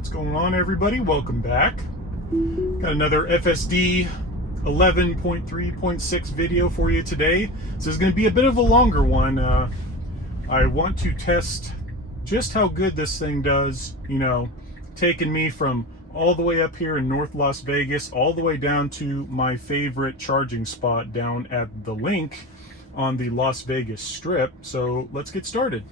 What's going on, everybody? Welcome back. Got another FSD 11.3.6 video for you today. This is going to be a bit of a longer one. I want to test just how good this thing does, taking me from all the way up here in North Las Vegas all the way down to my favorite charging spot down at the Link on the Las Vegas Strip. So let's get started.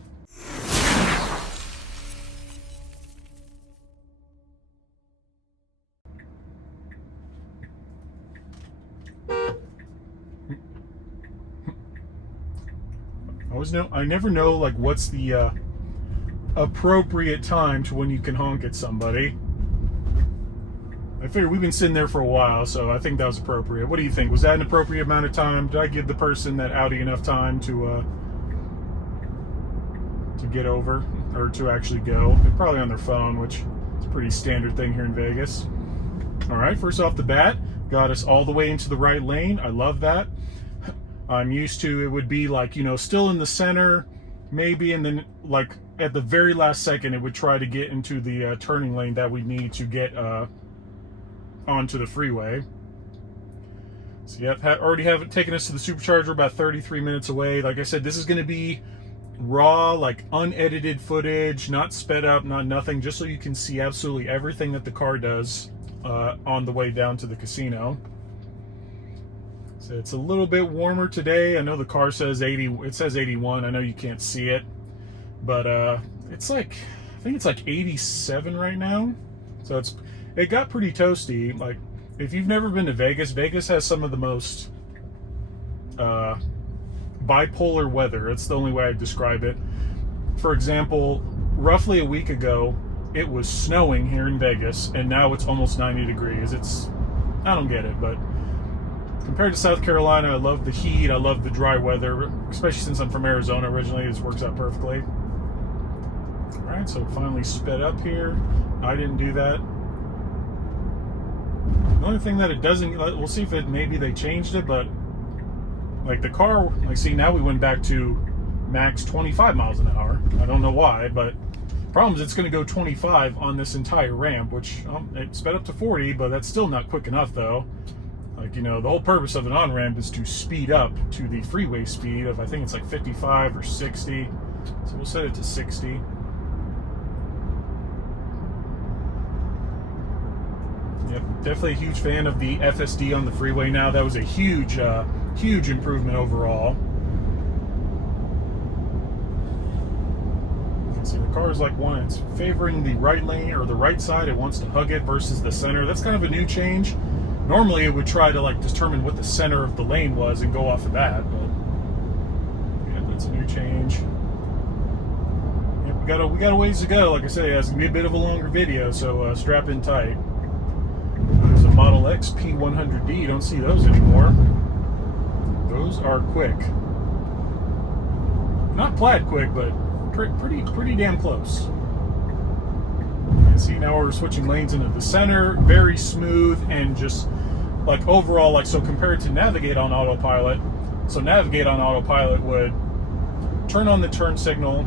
I never know like what's the appropriate time to when you can honk at somebody. I figure we've been sitting there for a while, so I think that was appropriate. What do you think? Was that an appropriate amount of time? Did I give the person that Audi enough time to get over or to actually go? They're probably on their phone, which is a pretty standard thing here in Vegas. All right, first off the bat, got us all the way into the right lane. I love that. I'm used to it would be like, still in the center, maybe, and then like at the very last second, it would try to get into the turning lane that we need to get onto the freeway. So yeah, already have it taken us to the supercharger, about 33 minutes away. Like I said, this is going to be raw, like unedited footage, not sped up, not nothing, just so you can see absolutely everything that the car does on the way down to the casino. So it's a little bit warmer today. I know the car says 80, it says 81. I know you can't see it, but it's like, I think it's like 87 right now. So it got pretty toasty. Like, if you've never been to Vegas, Vegas has some of the most bipolar weather. It's the only way I describe it. For example, roughly a week ago, it was snowing here in Vegas, and now it's almost 90 degrees. I don't get it, but compared to South Carolina, I love the heat. I love the dry weather, especially since I'm from Arizona originally. This works out perfectly. All right, so finally sped up here. I didn't do that. The only thing that it doesn't, we'll see if maybe they changed it, but like the car, like see now we went back to max 25 miles an hour. I don't know why, but the problem is it's going to go 25 on this entire ramp, which it sped up to 40, but that's still not quick enough though. Like, the whole purpose of an on-ramp is to speed up to the freeway speed of, I think it's like 55 or 60. So we'll set it to 60. Yep, definitely a huge fan of the FSD on the freeway now. That was a huge, huge improvement overall. You can see the car is like it's favoring the right lane or the right side. It wants to hug it versus the center. That's kind of a new change. Normally it would try to like determine what the center of the lane was and go off of that, but yeah, that's a new change. Yeah, we got a ways to go. Like I say, it's gonna be a bit of a longer video, so strap in tight. There's a Model X P100D. Don't see those anymore. Those are quick. Not plaid quick, but pretty damn close. See, now we're switching lanes into the center, very smooth, and just like overall, like, so compared to Navigate on autopilot, so Navigate on autopilot would turn on the turn signal,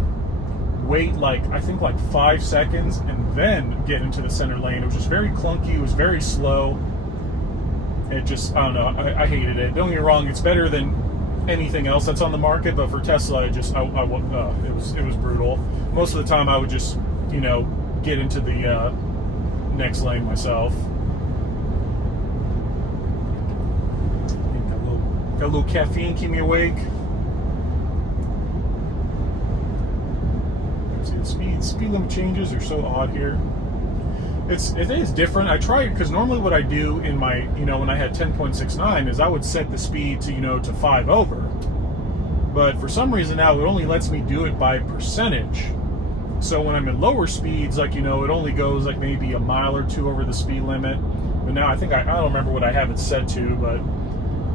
wait I think 5 seconds, and then get into the center lane. It was just very clunky. It was very slow. It just, I don't know, I hated it. Don't get me wrong, it's better than anything else that's on the market, but for Tesla, it was brutal. Most of the time I would just, get into the next lane myself. Got a little caffeine, keep me awake. See, the speed limit changes are so odd here. It is different. I tried, because normally what I do in my, when I had 10.69 is I would set the speed to, to 5 over. But for some reason now it only lets me do it by percentage. So when I'm in lower speeds, like, it only goes like maybe a mile or two over the speed limit. But now I think, I don't remember what I have it set to, but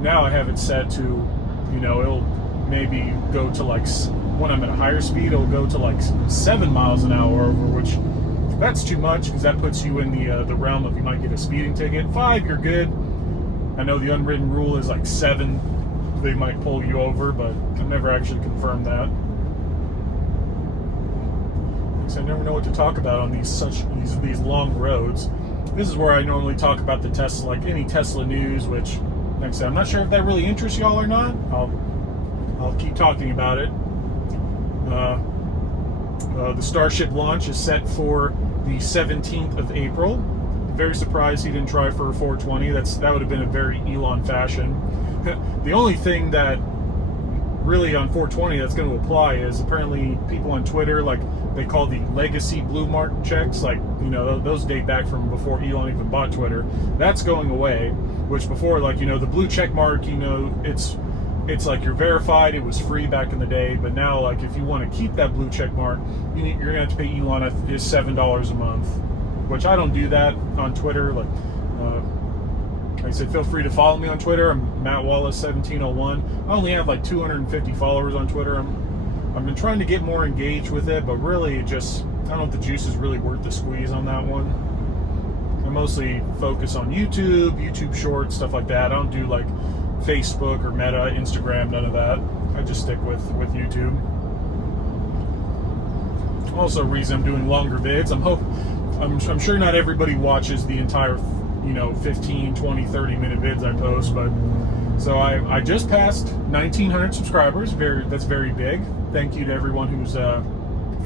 now I have it set to, it'll maybe go to like, when I'm at a higher speed, it'll go to like 7 miles an hour over, which that's too much, because that puts you in the realm of you might get a speeding ticket. 5, you're good. I know the unwritten rule is like 7, they might pull you over, but I've never actually confirmed that. So I never know what to talk about on these long roads. This is where I normally talk about the Tesla, like any Tesla news, which, like I said, I'm not sure if that really interests y'all or not. I'll keep talking about it. The Starship launch is set for the 17th of April. Very surprised he didn't try for a 420. That would have been a very Elon fashion. The only thing that really on 420 that's going to apply is apparently people on Twitter, like they call the legacy blue mark checks, like, you know, those date back from before Elon even bought Twitter. That's going away, which before, like, you know, the blue check mark, you know, it's like you're verified, it was free back in the day, but now, like, if you want to keep that blue check mark, you're going to have to pay Elon just $7 a month, which I don't do that on Twitter. Like I said, feel free to follow me on Twitter. I'm MattWallace1701. I only have like 250 followers on Twitter. I've been trying to get more engaged with it, but really, I don't know if the juice is really worth the squeeze on that one. I mostly focus on YouTube Shorts, stuff like that. I don't do like Facebook or Meta, Instagram, none of that. I just stick with YouTube. Also, a reason I'm doing longer vids. I'm sure not everybody watches the entire, you know, 15, 20, 30 minute vids I post, but so I just passed 1,900 subscribers. That's very big. Thank you to everyone who's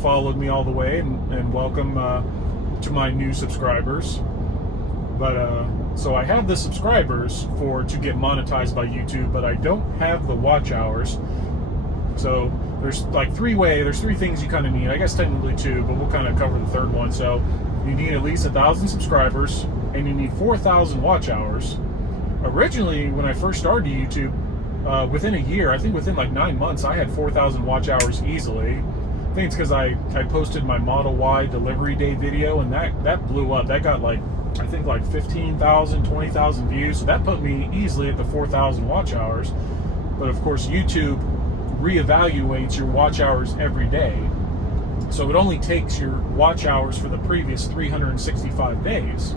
followed me all the way, and welcome to my new subscribers. But so I have the subscribers to get monetized by YouTube, but I don't have the watch hours. So there's like there's three things you kind of need. I guess technically two, but we'll kind of cover the third one. So you need at least 1,000 subscribers, and you need 4,000 watch hours. Originally, when I first started YouTube, within a year, I think within like 9 months, I had 4,000 watch hours easily. I think it's because I posted my Model Y delivery day video, and that blew up. That got like, I think like 15,000, 20,000 views. So that put me easily at the 4,000 watch hours. But of course, YouTube reevaluates your watch hours every day. So it only takes your watch hours for the previous 365 days.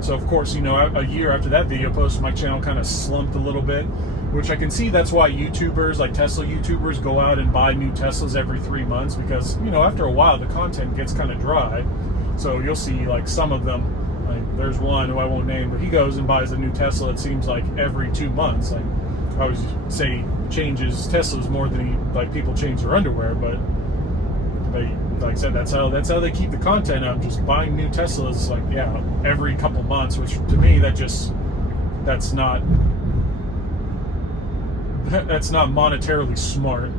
So of course, you know, a year after that video post, my channel kind of slumped a little bit, which I can see that's why YouTubers, like Tesla YouTubers, go out and buy new Teslas every 3 months, because, you know, after a while the content gets kind of dry. So you'll see like some of them, like there's one who I won't name, but he goes and buys a new Tesla, it seems like every 2 months. Like I always say, changes Teslas more than people change their underwear, but like I said, that's how they keep the content up, just buying new Teslas, like, yeah, every couple months, which to me, that's not monetarily smart.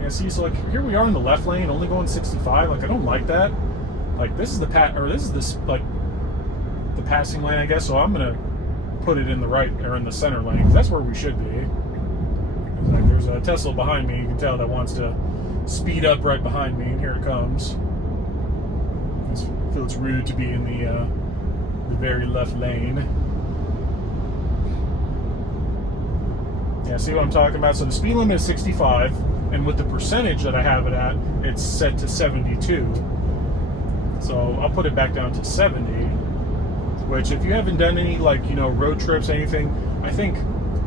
Yeah, see, so like here we are in the left lane, only going 65. Like I don't like that. Like this is the passing lane, I guess. So I'm gonna put it in the right or in the center lane, because that's where we should be. Like there's a Tesla behind me, you can tell, that wants to speed up right behind me, and here it comes. I feel it's rude to be in the very left lane. Yeah, see what I'm talking about? So the speed limit is 65, and with the percentage that I have it at, it's set to 72. So I'll put it back down to 70, which if you haven't done any, like, you know, road trips, anything, I think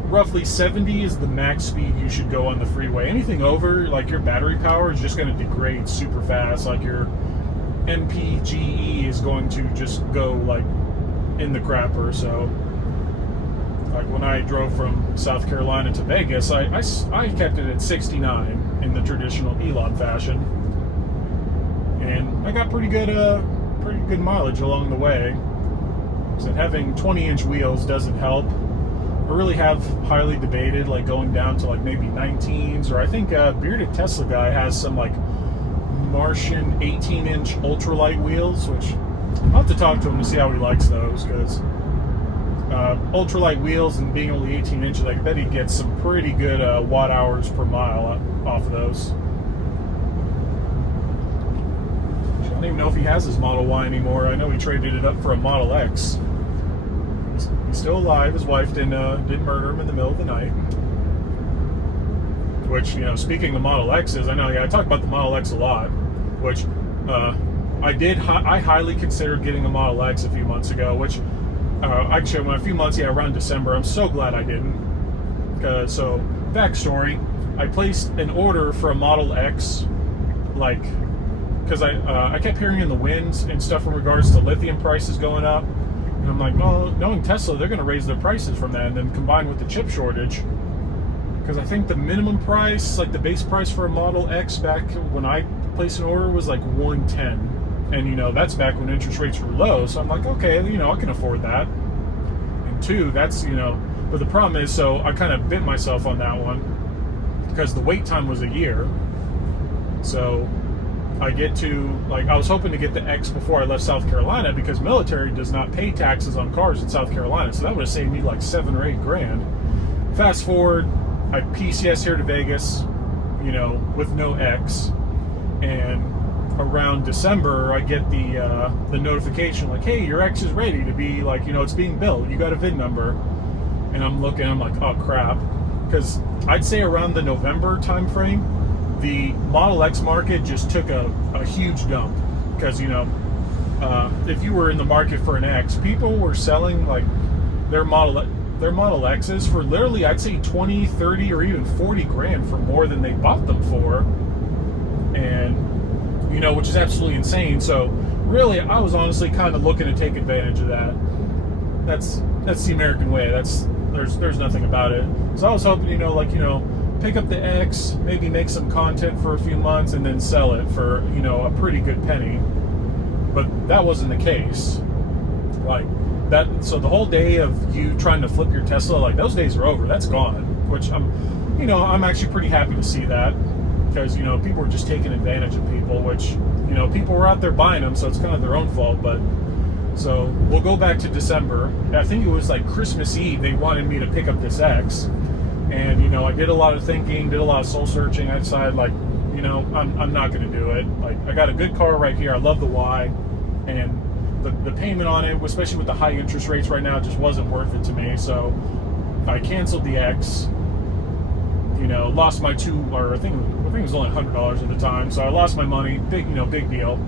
roughly 70 is the max speed you should go on the freeway. Anything over, like, your battery power is just going to degrade super fast. Like your MPGE is going to just go like in the crapper. So like when I drove from South Carolina to Vegas, I kept it at 69 in the traditional Elon fashion, and I got pretty good mileage along the way. So having 20-inch wheels doesn't help. I really have highly debated like going down to like maybe 19s, or I think Bearded Tesla guy has some like Martian 18-inch ultralight wheels, which I'll have to talk to him to see how he likes those, because ultralight wheels and being only 18 inches, I bet he gets some pretty good watt hours per mile off of those. I don't even know if he has his Model Y anymore. I know he traded it up for a Model X. He's still alive. His wife didn't murder him in the middle of the night. Which, you know, speaking of Model X's, I know, yeah, I talk about the Model X a lot, which I highly considered getting a Model X a few months ago, which actually, when a few months, around December, I'm so glad I didn't. So, backstory, I placed an order for a Model X, like, because I kept hearing in the winds and stuff in regards to lithium prices going up, and I'm like, well, knowing Tesla, they're going to raise their prices from that, and then combined with the chip shortage, because I think the minimum price, like the base price for a Model X back when I placed an order was like 110, and that's back when interest rates were low. So I'm like, okay, I can afford that. And two, that's but the problem is, so I kind of bit myself on that one because the wait time was a year. So I get to, like, I was hoping to get the X before I left South Carolina, because military does not pay taxes on cars in South Carolina. So that would have saved me like $7 or $8 grand. Fast forward, I PCS here to Vegas, with no X, and around December I get the notification like, hey, your X is ready to be, like, it's being built. You got a VIN number. And I'm looking, I'm like, oh crap, because I'd say around the November time frame, the Model X market just took a huge dump, because if you were in the market for an X, people were selling like their Model X's for literally, I'd say 20, 30, or even 40 grand for more than they bought them for, and which is absolutely insane. So really, I was honestly kind of looking to take advantage of that. That's the American way. There's nothing about it. So I was hoping, pick up the X, maybe make some content for a few months, and then sell it for, a pretty good penny. But that wasn't the case. Like that. So the whole day of you trying to flip your Tesla, like, those days are over. That's gone. Which I'm actually pretty happy to see that, because people were just taking advantage of people, which people were out there buying them, so it's kind of their own fault. But so we'll go back to December. I think it was like Christmas Eve, they wanted me to pick up this X, and I did a lot of thinking, did a lot of soul searching. I decided, like, I'm not going to do it. Like, I got a good car right here. I love the Y, and the payment on it, especially with the high interest rates right now, just wasn't worth it to me. So I canceled the X. Lost my I think it was only $100 at the time, so I lost my money. Big deal.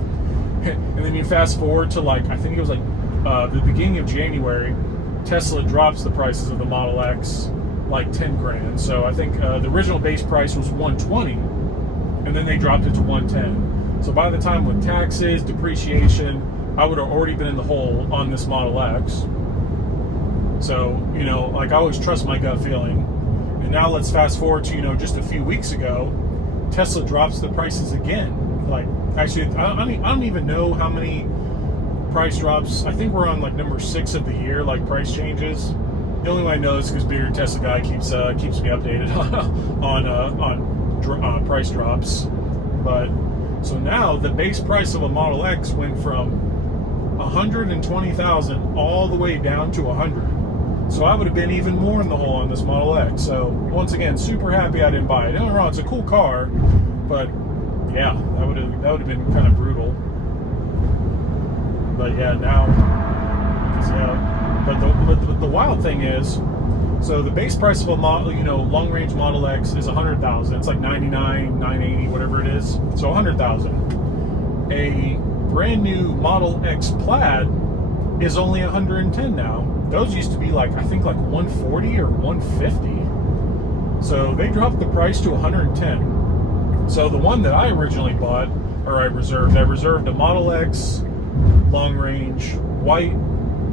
And then you fast forward to, like, I think it was like the beginning of January, Tesla drops the prices of the Model X like 10 grand. So I think the original base price was 120, and then they dropped it to 110. So by the time, with taxes, depreciation, I would have already been in the hole on this Model X. So, like, I always trust my gut feeling. And now let's fast forward to, just a few weeks ago, Tesla drops the prices again. Like, actually, I don't even know how many price drops. I think we're on like number 6 of the year, like, price changes. The only way I know is because Bearded Tesla Guy keeps me updated on price drops. But so now the base price of a Model X went from $120,000 all the way down to $100,000. So I would have been even more in the hole on this Model X. So once again, super happy I didn't buy it. Don't get me wrong, it's a cool car, but yeah, that would have been kind of brutal. But yeah, now, but the wild thing is, so the base price of a model, long range Model X is $100,000. It's like $99,000, $980, whatever it is. So $100,000. A brand new Model X Plaid is only $110,000 now. Those used to be like, I think, like $140,000 or $150,000. So they dropped the price to $110,000. So the one that I originally bought, or I reserved a Model X long range, white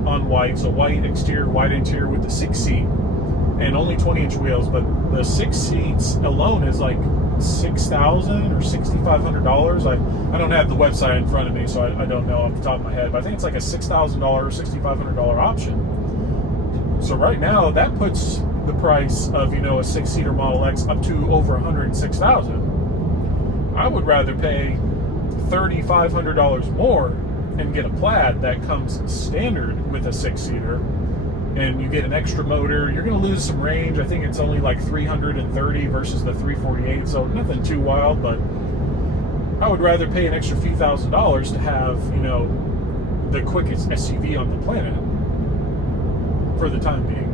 on white, so white exterior, white interior with the 6-seat, and only 20-inch wheels. But the 6 seats alone is like $6,000 or $6,500. I don't have the website in front of me, so I don't know off the top of my head, but I think it's like a $6,000 or $6,500 option. So right now, that puts the price of, a 6-seater Model X up to over $106,000. I would rather pay $3,500 more and get a Plaid that comes standard with a 6-seater, and you get an extra motor. You're going to lose some range. I think it's only like 330 versus the 348, so nothing too wild, but I would rather pay an extra few $1,000s to have, the quickest SUV on the planet for the time being.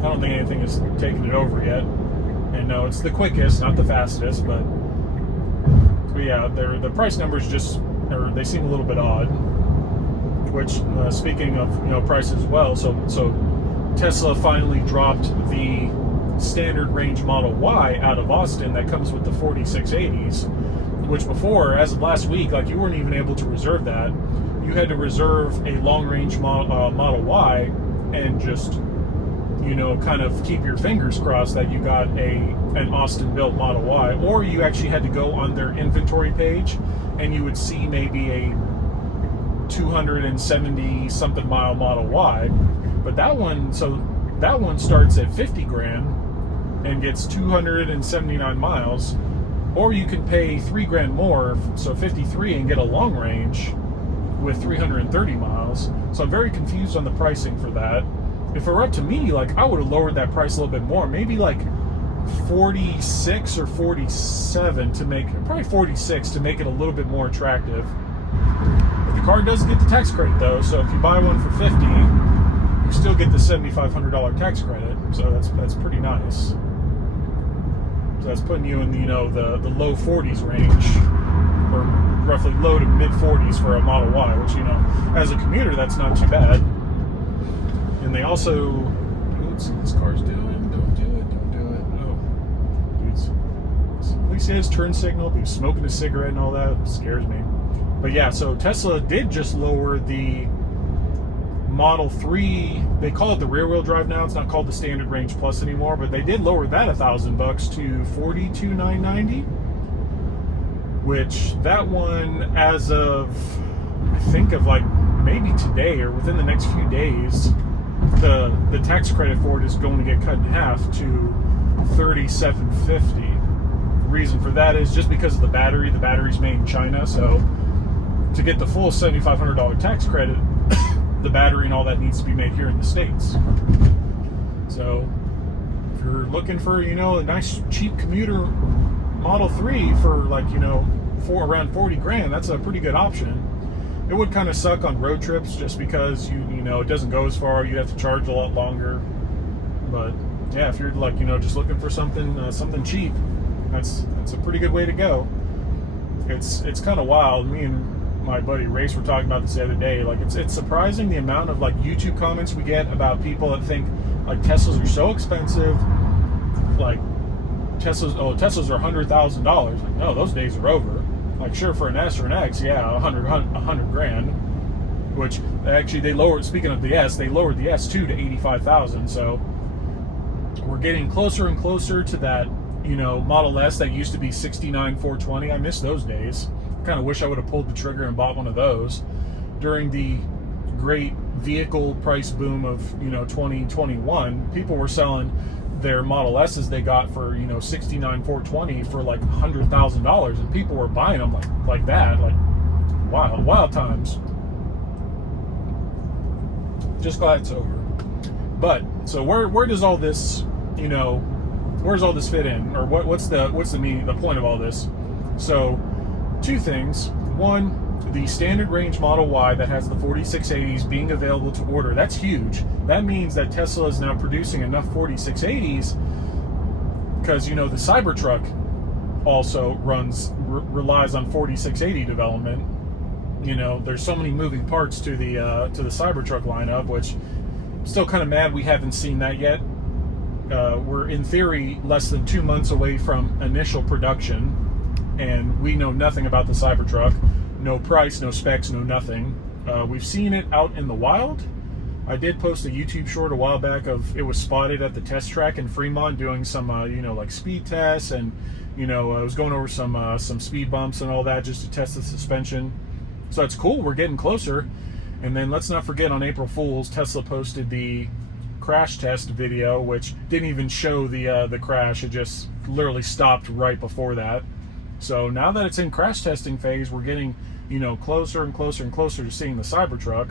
I don't think anything is taking it over yet. And no, it's the quickest, not the fastest, but yeah, the price numbers they seem a little bit odd. Which, speaking of, prices as well, so Tesla finally dropped the standard range Model Y out of Austin that comes with the 4680s. which before, as of last week, like you weren't even able to reserve that. You had to reserve a long-range Model Y and just, you know, kind of keep your fingers crossed that you got an Austin-built Model Y, or you actually had to go on their inventory page and you would see maybe a 270-something mile Model Y. But that one starts at 50 grand and gets 279 miles, or you can pay 3 grand more, so 53, and get a long range with 330 miles. So I'm very confused on the pricing for that. If it were up to me, like, I would have lowered that price a little bit more, maybe like 46 or 47 to make, probably 46 to make it a little bit more attractive. But the car does get the tax credit though, so if you buy one for 50, you still get the $7,500 tax credit. So that's pretty nice. So that's putting you in the, you know, the low 40s range, or roughly low to mid 40s for a Model Y, which, you know, as a commuter, that's not too bad. And they also, let's see what this car's doing. Don't do it. Oh, dude's, at least he has turn signal, but he's smoking a cigarette and all that. It scares me. But yeah, so Tesla did just lower the Model 3, they call it the rear wheel drive now, it's not called the standard range plus anymore, but they did lower that $1,000 to $42,990, which that one, as of, I think of like maybe today or within the next few days, the tax credit for it is going to get cut in half to $3,750. Reason for that is just because of the battery's made in China, so to get the full $7,500 tax credit, the battery and all that needs to be made here in the States. So if you're looking for, you know, a nice cheap commuter Model 3 for, like, you know, for around 40 grand, that's a pretty good option. It would kind of suck on road trips just because you know, it doesn't go as far, you have to charge a lot longer. But yeah, if you're, like, you know, just looking for something cheap, that's a pretty good way to go. It's kind of wild. Me and my buddy Race were talking about this the other day. Like, it's surprising the amount of, like, YouTube comments we get about people that think, like, Teslas are so expensive, like Teslas are $100,000. Like, no, those days are over. Like, sure, for an S or an X, yeah, 100 grand. Which actually they lowered. Speaking of the S, they lowered the S2 to 85,000. So we're getting closer and closer to that, you know, Model S that used to be 69,420. I miss those days. Kind of wish I would have pulled the trigger and bought one of those during the great vehicle price boom of, you know, 2021. People were selling their Model S's they got for, you know, 69,420 for like $100,000, and people were buying them like that. Like, wild times. Just glad it's over. But so where does all this, you know, where does all this fit in, or what's the meaning, the point of all this? So, two things. One, the standard range Model Y that has the 4680s being available to order. That's huge. That means that Tesla is now producing enough 4680s, because, you know, the Cybertruck also relies on 4680 development. You know, there's so many moving parts to the Cybertruck lineup, which I'm still kind of mad we haven't seen that yet. We're in theory less than 2 months away from initial production, and we know nothing about the Cybertruck. No price, no specs, no nothing. We've seen it out in the wild. I did post a YouTube short a while back of it was spotted at the test track in Fremont doing some, you know, like speed tests, and, you know, I was going over some speed bumps and all that just to test the suspension. So it's cool. We're getting closer. And then let's not forget, on April Fool's, Tesla posted the crash test video, which didn't even show the crash. It just literally stopped right before that. So now that it's in crash testing phase, we're getting, you know, closer and closer and closer to seeing the Cybertruck.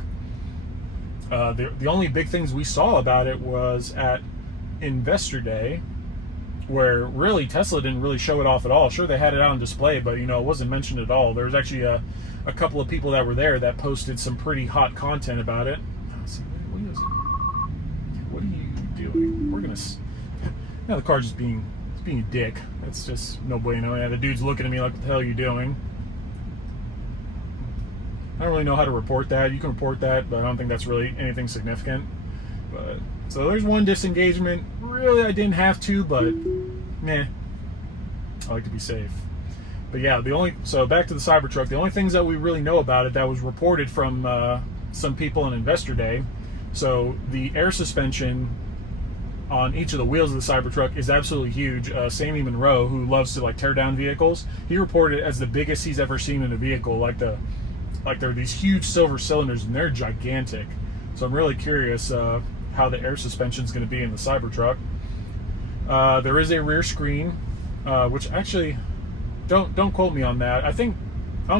The only big things we saw about it was at Investor Day, where really Tesla didn't really show it off at all. Sure, they had it out on display, but, you know, it wasn't mentioned at all. There was actually a couple of people that were there that posted some pretty hot content about it. Let's see, what is it? What are you doing? We're gonna. Now the car's just being a dick. That's just no bueno. Yeah, the dude's looking at me like, "What the hell are you doing?" I don't really know how to report that. You can report that, but I don't think that's really anything significant. But so there's one disengagement. Really, I didn't have to, but meh. I like to be safe. But yeah, so back to the Cybertruck. The only things that we really know about it that was reported from some people on Investor Day. So the air suspension on each of the wheels of the Cybertruck is absolutely huge. Sammy Monroe, who loves to like tear down vehicles, he reported it as the biggest he's ever seen in a vehicle. Like they're these huge silver cylinders, and they're gigantic. So I'm really curious how the air suspension is going to be in the Cybertruck. There is a rear screen, which actually don't quote me on that. I don't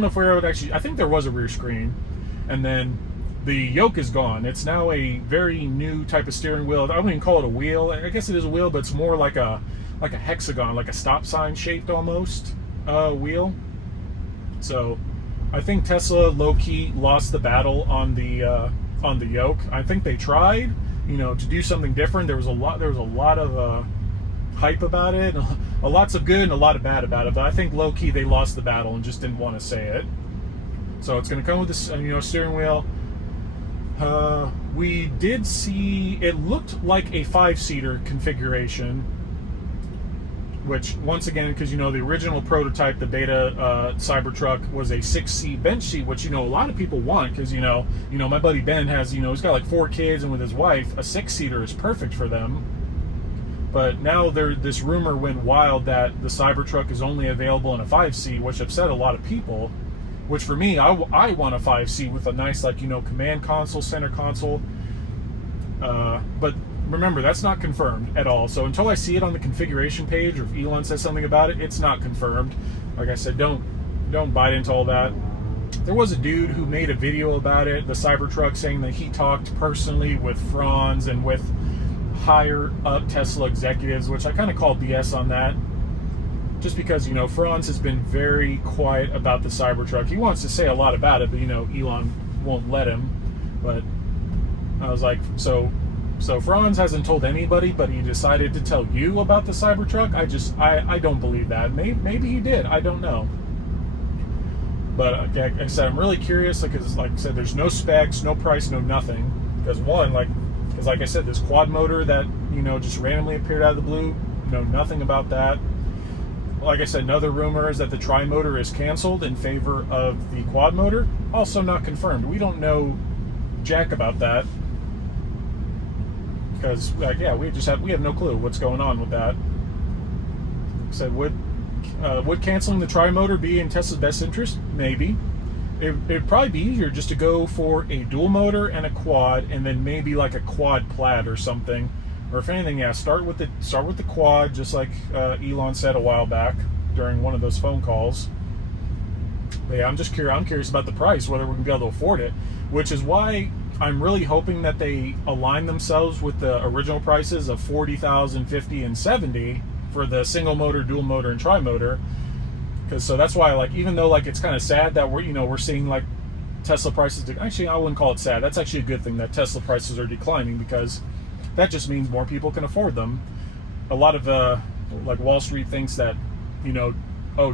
know if we would actually. I think there was a rear screen, and then the yoke is gone. It's now a very new type of steering wheel. I wouldn't even call it a wheel. I guess it is a wheel, but it's more like a hexagon, like a stop sign shaped almost wheel. So I think Tesla low-key lost the battle on the yoke. I think they tried, to do something different. There was a lot of hype about it, a lots of good and a lot of bad about it. But I think low-key they lost the battle and just didn't want to say it. So it's going to come with this, steering wheel. We did see it looked like a 5-seater configuration, which once again, because the original prototype, the Beta Cybertruck, was a 6-seat bench seat, which a lot of people want, because my buddy Ben has he's got like 4 kids, and with his wife, a 6-seater is perfect for them. But now this rumor went wild that the Cybertruck is only available in a 5-seat, which upset a lot of people. Which for me, I want a 5-seat with a nice command console, center console. But remember, that's not confirmed at all. So until I see it on the configuration page, or if Elon says something about it, it's not confirmed. Like I said, don't bite into all that. There was a dude who made a video about it, the Cybertruck, saying that he talked personally with Franz and with higher up Tesla executives, which I kind of call BS on that. Just because, Franz has been very quiet about the Cybertruck. He wants to say a lot about it, but, Elon won't let him. But I was like, so Franz hasn't told anybody, but he decided to tell you about the Cybertruck? I don't believe that. Maybe he did. I don't know. But like I said, I'm really curious, because like I said, there's no specs, no price, no nothing. Because like I said, this quad motor that, just randomly appeared out of the blue, know nothing about that. Like I said, another rumor is that the tri-motor is canceled in favor of the quad motor. Also not confirmed. We don't know jack about that. Because, we have no clue what's going on with that. Like I said, would canceling the tri-motor be in Tesla's best interest? Maybe. It'd probably be easier just to go for a dual motor and a quad, and then maybe like a quad plaid or something. Or if anything, start with the quad, just like Elon said a while back during one of those phone calls. But yeah, I'm curious about the price, whether we're gonna be able to afford it, which is why I'm really hoping that they align themselves with the original prices of $40,000, $50,000, and $70,000 for the single motor, dual motor, and tri-motor. So that's why, even though it's kind of sad that we're seeing Tesla prices. Actually, I wouldn't call it sad. That's actually a good thing that Tesla prices are declining, because that just means more people can afford them. A lot of Wall Street thinks that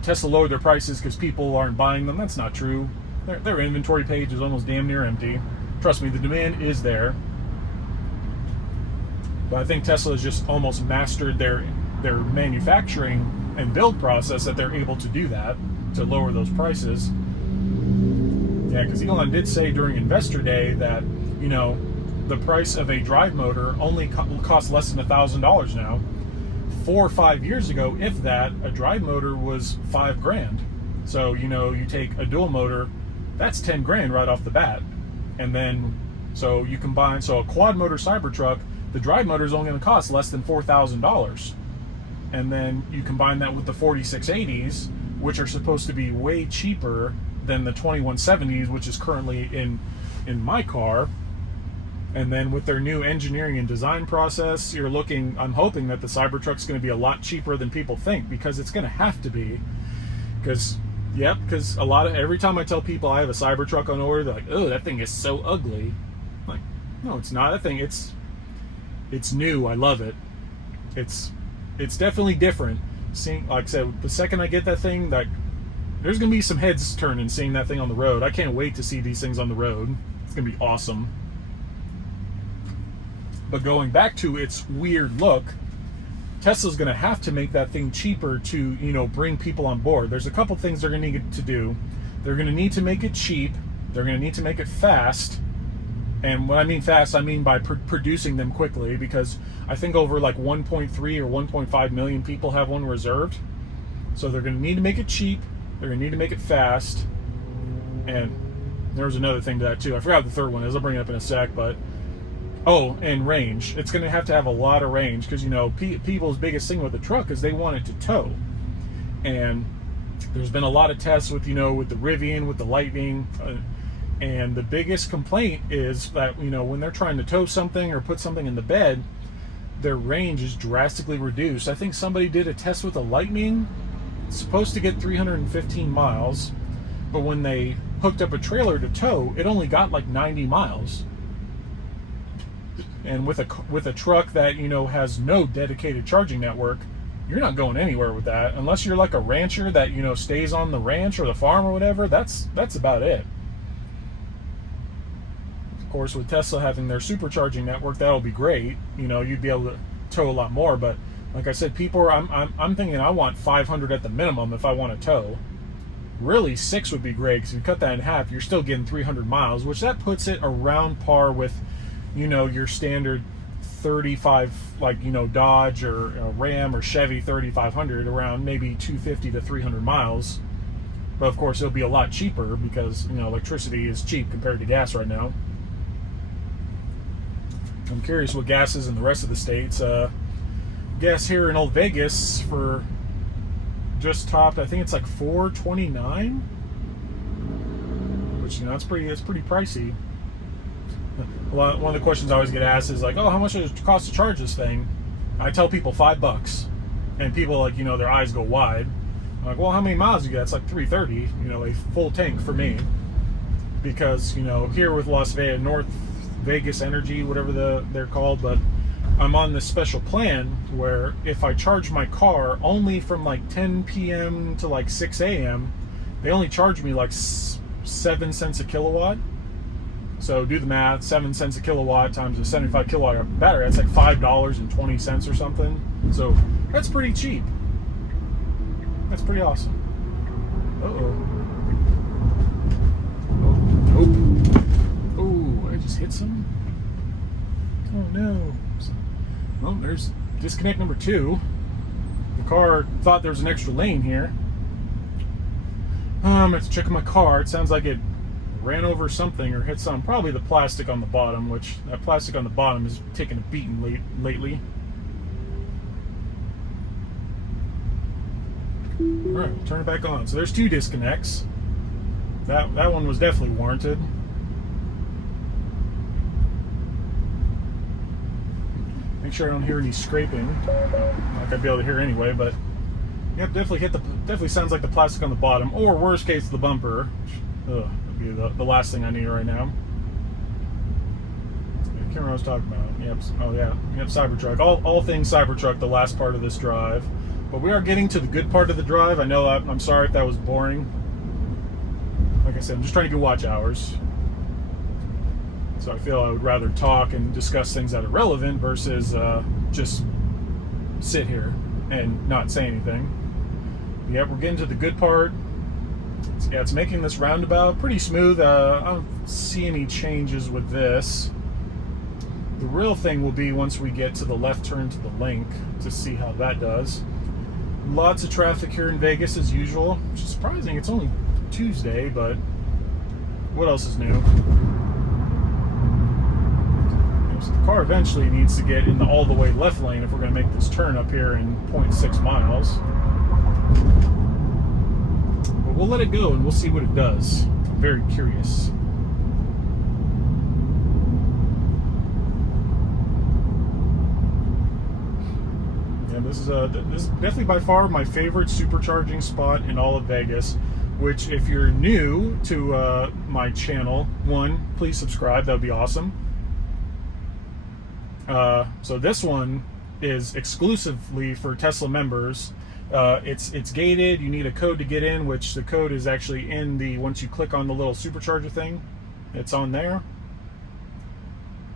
Tesla lowered their prices because people aren't buying them. That's not true. Their inventory page is almost damn near empty. Trust me, the demand is there. But I think Tesla has just almost mastered their manufacturing and build process, that they're able to do that, to lower those prices. Yeah, because Elon did say during Investor Day that the price of a drive motor only will cost less than $1,000 now. 4 or 5 years ago, if that, a drive motor was $5,000. So you take a dual motor, that's $10,000 right off the bat. And then so you combine, a quad motor Cybertruck, the drive motor is only going to cost less than $4,000. And then you combine that with the 4680s, which are supposed to be way cheaper than the 2170s, which is currently in my car. And then with their new engineering and design process, I'm hoping that the Cybertruck's going to be a lot cheaper than people think, because it's going to have to be. Because every time I tell people I have a Cybertruck on order, they're like, oh, that thing is so ugly. I'm like, no, it's not. That thing, it's new. I love it. It's definitely different. Seeing, like I said, the second I get that thing, there's gonna be some heads turning seeing that thing on the road. I can't wait to see these things on the road. It's gonna be awesome. But going back to its weird look, Tesla's going to have to make that thing cheaper to, you know, bring people on board. There's a couple things they're going to need to do. They're going to need to make it cheap. They're going to need to make it fast. And when I mean fast, I mean by producing them quickly, because I think over like 1.3 or 1.5 million people have one reserved. So they're going to need to make it cheap. They're going to need to make it fast. And there's another thing to that too. I forgot what the third one is. I'll bring it up in a sec, but oh, and range. It's going to have a lot of range, because, you know, people's biggest thing with the truck is they want it to tow. And there's been a lot of tests with, you know, with the Rivian, with the Lightning, and the biggest complaint is that, you know, when they're trying to tow something or put something in the bed, their range is drastically reduced. I think somebody did a test with a Lightning. It's supposed to get 315 miles, but when they hooked up a trailer to tow, it only got like 90 miles. And with a truck that, you know, has no dedicated charging network, you're not going anywhere with that, unless you're like a rancher that, you know, stays on the ranch or the farm or whatever. That's about it. Of course, with Tesla having their supercharging network, that'll be great. You know, you'd be able to tow a lot more. But like I said, people are, I'm thinking I want 500 at the minimum if I want to tow. Really, 6 would be great, because if you cut that in half, you're still getting 300 miles, which that puts it around par with, you know, your standard 35, like, you know, Dodge or Ram or Chevy 3500, around maybe 250 to 300 miles. But of course, it'll be a lot cheaper, because, you know, electricity is cheap compared to gas right now. I'm curious what gas is in the rest of the states. Gas here in Old Vegas for just topped, I think it's like $4.29, which, you know, it's pretty pricey. One of the questions I always get asked is like, oh, how much does it cost to charge this thing? I tell people $5, and people, like, you know, their eyes go wide. I'm like, well, how many miles do you get? It's like 330, you know, a full tank for me, because, you know, here with Las Vegas, North Vegas Energy, whatever they're called, but I'm on this special plan where if I charge my car only from like 10 p.m. to like 6 a.m., they only charge me like 7 cents a kilowatt. So do the math, 7 cents a kilowatt times a 75 kilowatt battery, that's like $5.20 or something. So that's pretty cheap. That's pretty awesome. Oh, I just hit some. Oh no. Well, there's disconnect number 2. The car thought there was an extra lane here. I have to check my car. It sounds like it ran over something or hit something. Probably the plastic on the bottom, which that plastic on the bottom is taking a beating lately. Alright, we'll turn it back on. So there's 2 disconnects. That one was definitely warranted. Make sure I don't hear any scraping, like I'd be able to hear anyway. But yep, definitely sounds like the plastic on the bottom, or worst case, the bumper. Ugh, that'd be the last thing I need right now. I can't remember what I was talking about. Yep. Oh yeah. Yep. Cybertruck. All things Cybertruck. The last part of this drive, but we are getting to the good part of the drive. I know. I'm sorry if that was boring. Like I said, I'm just trying to get watch hours. So I feel I would rather talk and discuss things that are relevant versus just sit here and not say anything. Yep, we're getting to the good part. It's making this roundabout pretty smooth. I don't see any changes with this. The real thing will be once we get to the left turn to the link to see how that does. Lots of traffic here in Vegas as usual, which is surprising. It's only Tuesday, but what else is new? So the car eventually needs to get in the all the way left lane if we're going to make this turn up here in 0.6 miles. But we'll let it go and we'll see what it does. I'm very curious. Yeah, this is definitely by far my favorite supercharging spot in all of Vegas. Which, if you're new to my channel, 1, please subscribe. That would be awesome. So this one is exclusively for Tesla members. It's gated. You need a code to get in, which the code is actually in the, once you click on the little supercharger thing, it's on there.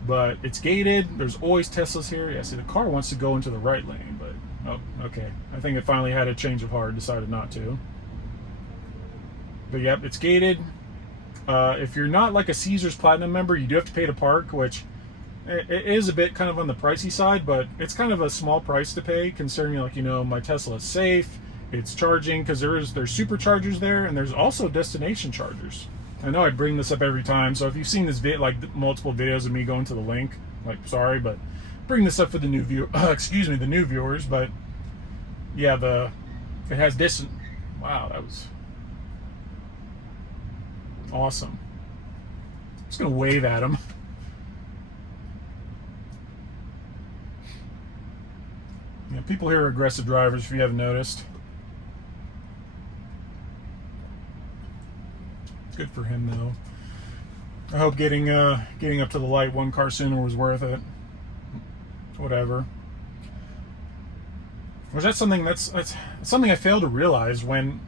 But it's gated. There's always Teslas here. Yeah, see, the car wants to go into the right lane, but Oh, okay. I think it finally had a change of heart, decided not to. But yep, it's gated. If you're not like a Caesars Platinum member, you do have to pay to park, which it is a bit kind of on the pricey side, but it's kind of a small price to pay considering, like, you know, my Tesla is safe, it's charging, because there's superchargers there, and there's also destination chargers. I know I bring this up every time, so if you've seen this like multiple videos of me going to the link, like, sorry, but bring this up for the new the new viewers. But yeah, it has this. Wow, that was awesome. I'm just gonna wave at him. Yeah, people here are aggressive drivers, if you haven't noticed. Good for him, though. I hope getting up to the light one car sooner was worth it. Whatever. Was that something that's something I fail to realize when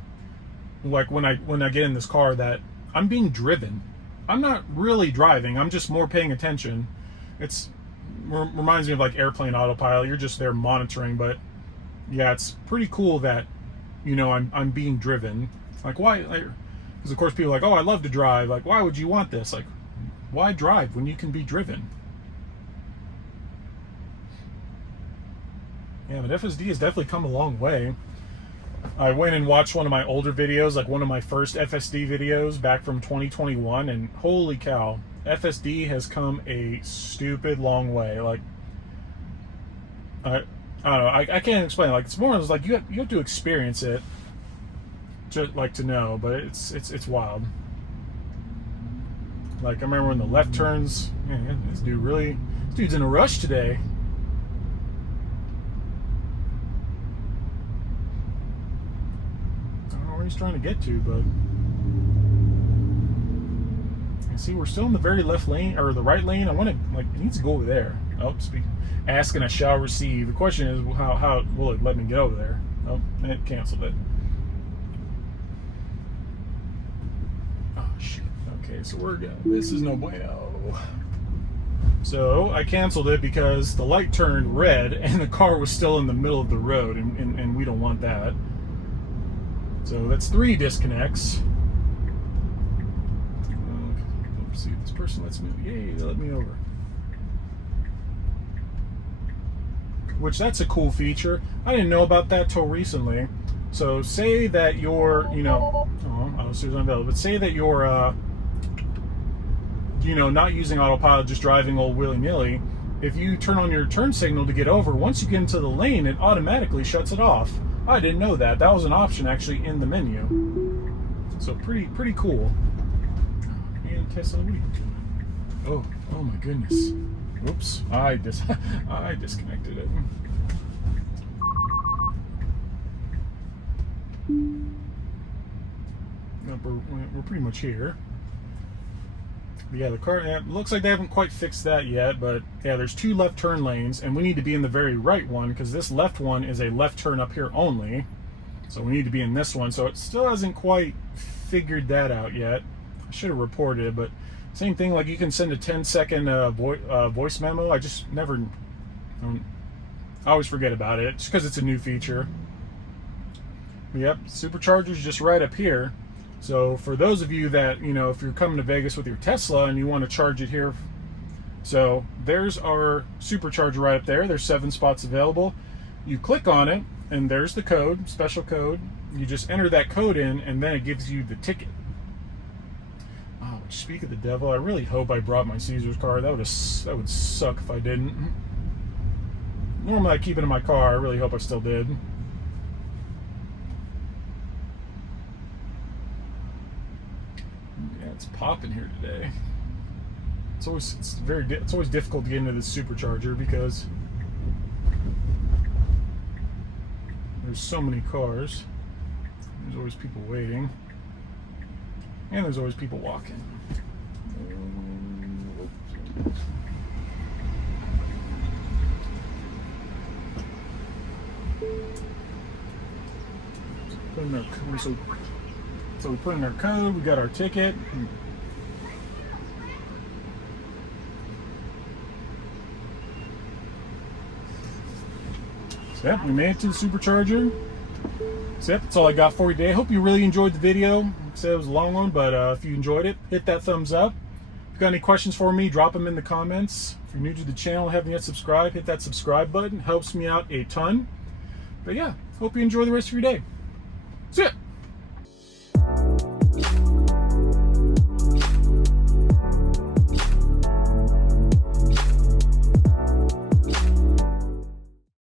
I get in this car, that I'm being driven. I'm not really driving. I'm just more paying attention. It reminds me of like airplane autopilot. You're just there monitoring, but yeah, it's pretty cool that, you know, I'm being driven. Like, why? Because of course people are like, oh, I love to drive. Like, why would you want this? Like, why drive when you can be driven? Yeah, but FSD has definitely come a long way. I went and watched one of my older videos, like one of my first FSD videos back from 2021, and holy cow, FSD has come a stupid long way. Like, I don't know, I can't explain. Like, it's more like you have to experience it, just like to know. But it's wild. Like, I remember when the left turns. Man, this dude's in a rush today. He's trying to get to, but you see, we're still in the very left lane, or the right lane. I want to, like, it needs to go over there. Oh, ask and I shall receive. The question is, how will it let me get over there? Oh, it canceled it. Oh shit. Okay, so this is no bueno. So I canceled it because the light turned red and the car was still in the middle of the road, and we don't want that. So that's 3 disconnects. Let's see if this person lets me. Yay, they let me over. Which, that's a cool feature. I didn't know about that till recently. So say that you're, you know, but say that you're, you know, not using autopilot, just driving all willy-nilly. If you turn on your turn signal to get over, once you get into the lane, it automatically shuts it off. I didn't know that. That was an option actually in the menu. So pretty cool. Man, Tesla, what are you doing? Oh my goodness. Oops, I disconnected it. We're pretty much here. But yeah, the car, it looks like they haven't quite fixed that yet, but yeah, there's 2 left turn lanes, and we need to be in the very right one, because this left one is a left turn up here only. So we need to be in this one. So it still hasn't quite figured that out yet. I should have reported it, but same thing, like you can send a 10-second voice memo. I just never, I always forget about it, just because it's a new feature. But yep, supercharger's just right up here. So for those of you that, you know, if you're coming to Vegas with your Tesla and you want to charge it here, so there's our supercharger right up there. There's 7 spots available. You click on it, and there's the code, special code. You just enter that code in, and then it gives you the ticket. Oh, speak of the devil, I really hope I brought my Caesars card. That would suck if I didn't. Normally I keep it in my car. I really hope I still did. It's popping here today. It's always difficult to get into this supercharger because there's so many cars. There's always people waiting, and there's always people walking. So we put in our code, we got our ticket. yeah, we made it to the supercharger. So yep, that's all I got for you today. I hope you really enjoyed the video. Like I said, it was a long one, but if you enjoyed it, hit that thumbs up. If you got any questions for me, drop them in the comments. If you're new to the channel and haven't yet subscribed, hit that subscribe button. Helps me out a ton. But yeah, hope you enjoy the rest of your day. See ya!